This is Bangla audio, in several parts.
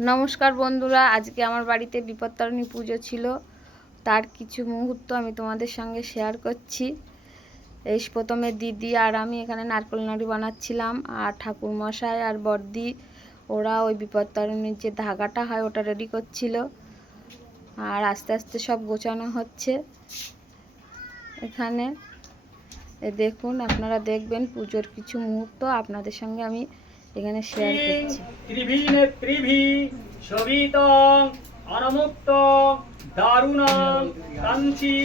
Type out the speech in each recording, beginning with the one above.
নমস্কার বন্ধুরা, আজকে আমার বাড়িতে বিপত্তারিণী পুজো ছিল। তার কিছু মুহূর্ত আমি তোমাদের সঙ্গে শেয়ার করছি। এই প্রথমে দিদি আর আমি এখানে নারকেল নাড়ু বানাচ্ছিলাম, আর ঠাকুরমশাই আর বড়দি ওরা ওই বিপত্তারিণীর যে ধাগাটা হয় ওটা রেডি করছিল। আর আস্তে আস্তে সব গোছানো হচ্ছে এখানে। দেখুন, আপনারা দেখবেন পুজোর কিছু মুহূর্ত আপনাদের সঙ্গে আমি এখানে শেয়ার করছি। ত্রিভি শোভিতং অনমুক্তং দারুণং কাঞ্চি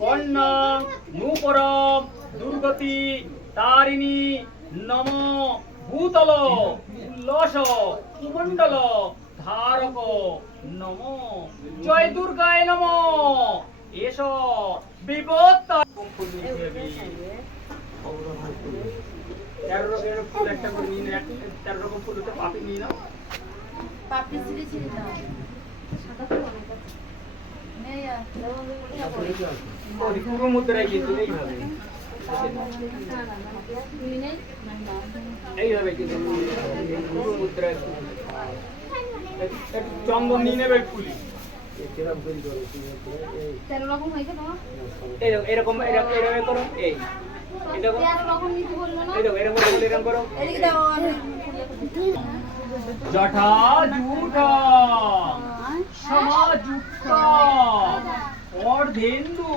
কর্ণং নূপুরম দুর্গতি তারিণী নম ভূতল উল্লস কুমণ্ডল ধারক নম জয় দুর্গায় নম এস বিপদ 13 রকমের ফুল একটা করে নিয়ে নাও, 13 রকম ফুল হতে পাপড়ি নিয়ে নাও। পাপড়ি ছিঁড়ে ছিঁড়ে দাও। সাদা ফুল অনেক আছে। নেই আর ওই পুরো মুদ্রায় কিন্তু এইভাবে। এইভাবে কিন্তু পুরো মুদ্রায় চন্দন নিয়ে নেবে ফুলি। 13 রকম হয়েছে তোমার? এরকম করো। এই জটা জুটা সমাযুক্ত অর্ধেন্দু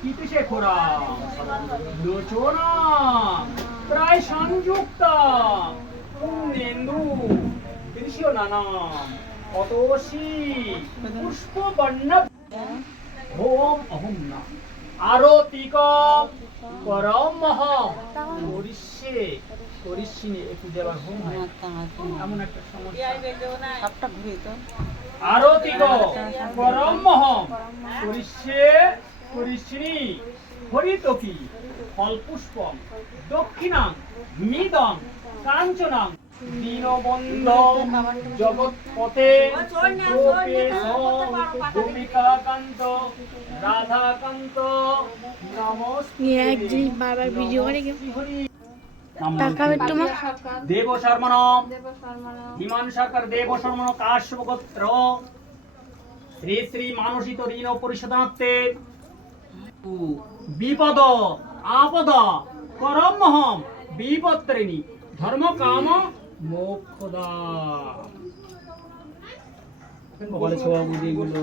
কিসে খোরা লোচনা প্রায় সংযুক্ত পুণ্যেন্দু দৃশ্য নানা অতসী পুষ্প বর্ণ ওম অহম না আরতিক পরমহ করিষ্যে একটু দেওয়ার হোম হয় এমন একটা সমস্যা। সবটা ঘুরে তো আরতিক পরমহ করিষ্যিনী হরিতকি ফলপুষ্পম দক্ষিণাং মিদং কাঞ্চনাং দীনবন্ধ জগৎপথে গোপিকাকান্ত রাধাকান্ত দেব শর্মণ হিমান সরকার দেব শর্মণ কাশ্যপ গোত্র শ্রী শ্রী মানসিত ঋণ পরিশোধনার্থে বিপদ আপদ করমহম বিপত্রিণী ধর্ম কাম মোক্ষদা বলে ছোয়া বুঝি গুলো